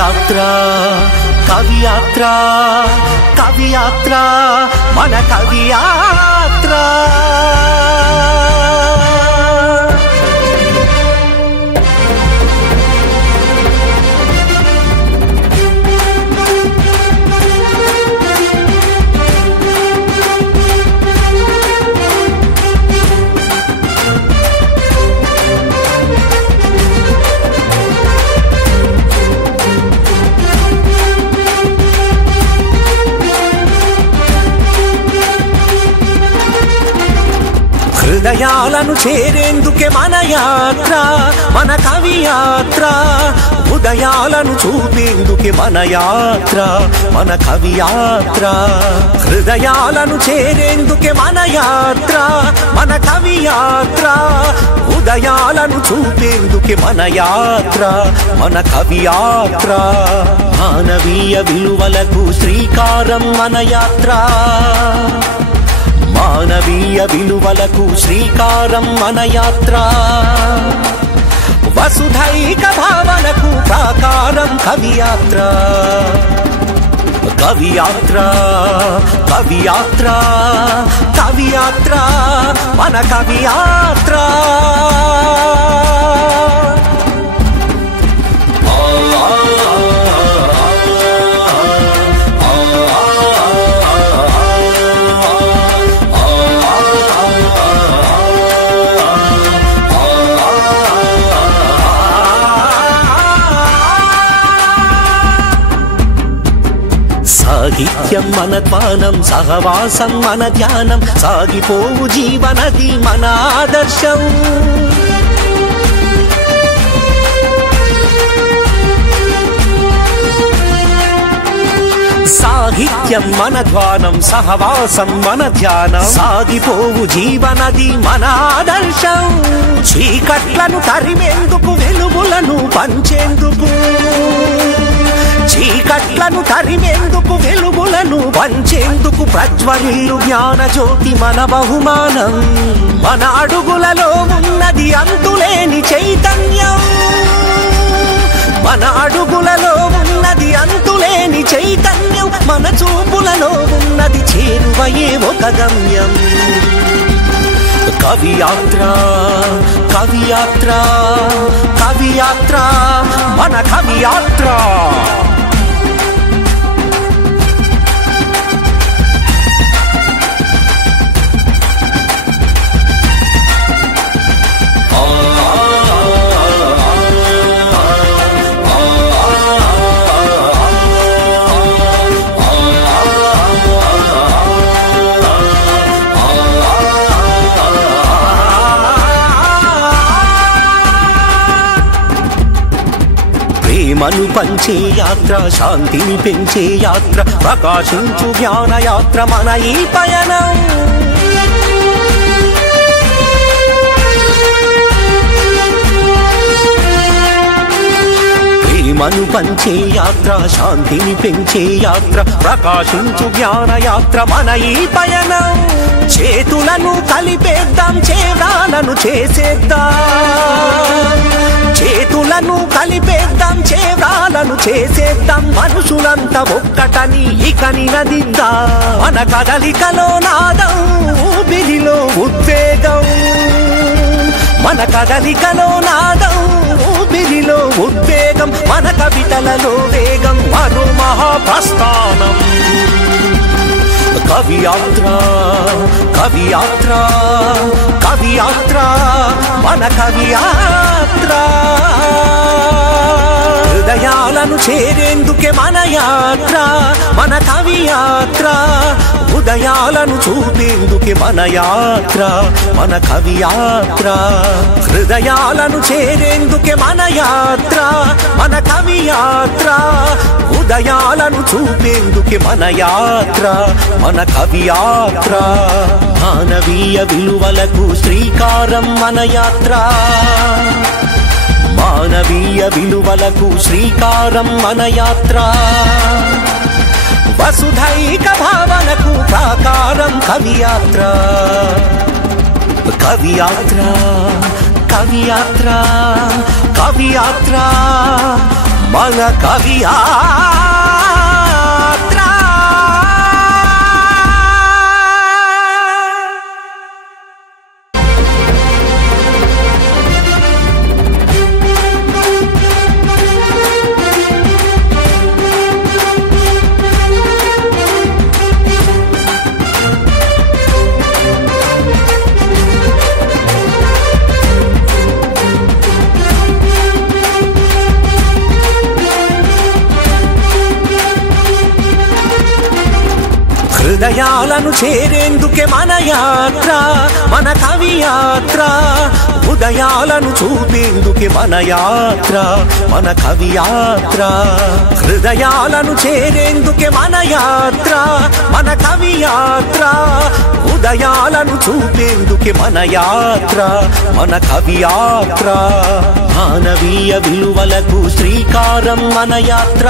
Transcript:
కవియాత్ర కవియాత్ర కవియాత్ర మన కవియాత్ర హృదయాలను చేరేందుకే మన యాత్ర మన కవియాత్ర ఉదయాలను చూపేందుకే మన యాత్ర మన కవియాత్ర హృదయాలను చేరేందుకే మన యాత్ర మన కవియాత్ర ఉదయాలను చూపేందుకే మన యాత్ర మన కవియాత్ర మానవీయ విలువలకు శ్రీకారం మన యాత్ర మానవీయ విలువలకు శ్రీకారం మన యాత్ర వసుధైక భావనకు ప్రాకారం కవియాత్ర కవియాత్ర కవియాత్ర కవియాత్ర మన కవియాత్ర సాహిత్యం మన ధ్యానం సహవాసం మన ధ్యానం సాగిపోవు జీవనది మన ఆదర్శం సాహిత్యం మన ధ్యానం సహవాసం మన ధ్యానం సాగిపోవు జీవనది మన ఆదర్శం చీకట్లను తరిమేందుకు వెలుగులను పంచేందుకు చీకట్లను తరిమేందుకు వెలుగులను పంచేందుకు ప్రజ్వలిల్లు జ్ఞాన జ్యోతి మన బహుమానం మన అడుగులలో ఉన్నది అంతులేని చైతన్యం మన అడుగులలో ఉన్నది అంతులేని చైతన్యం మన చూపులలో ఉన్నది చేరువయే ఒక గమ్యం కవియాత్ర కవియాత్ర కవియాత్ర మన కవియాత్ర ప్రేమను పంచే యాత్ర శాంతిని పెంచే యాత్ర ప్రకాశించు జ్ఞాన యాత్ర మన ఈ పయనం ప్రేమను పంచే యాత్ర శాంతిని పెంచే యాత్ర ప్రకాశించు జ్ఞాన యాత్ర మన ఈ పయనం చేతులను కలిపేద్దాం చేవ్రాలను చేసేద్దాం చేతులను కలిపేద్దాం చేవ్రాలను చేసేద్దాం మనుషులంతా ఒక్కటని ఇక నినదిద్దాం మన కదలికలో నాదం ఊపిరిలో ఉద్వేగం మన కదలికలో నాదం ఊపిరిలో ఉద్వేగం మన కవితలలో వేగం మరో మహాప్రస్థానం కవియాత్ర కవియాత్ర కవియాత్ర మన కవియాత్ర హృదయాలను చేరేందుకే మన యాత్ర మన కవియాత్ర ఉదయాలను చూపేందుకే మన యాత్ర మన కవియాత్ర హృదయాలను చేరేందుకే మన యాత్ర మన కవియాత్ర ఉదయాలను చూపేందుకే మన యాత్ర మన కవియాత్ర మానవీయ విలువలకు శ్రీకారం మన యాత్ర మానవీయ విలువలకు శ్రీకారం మన యాత్ర వసుధైక భావనకు ప్రాకారం కవియాత్ర కవియాత్ర కవియాత్ర కవియాత్ర మన కవి హృదయాలను చేరేందుకే మన యాత్ర, మన కవి యాత్ర. ఉదయాలను చూపేందుకే మన యాత్ర, మన కవి యాత్ర. హృదయాలను చేరేందుకే మన యాత్ర, మన కవి యాత్ర. ఉదయాలను చూపేందుకే మన యాత్ర, మన కవి యాత్ర. మానవీయ విలువలకు శ్రీకారం మన యాత్ర.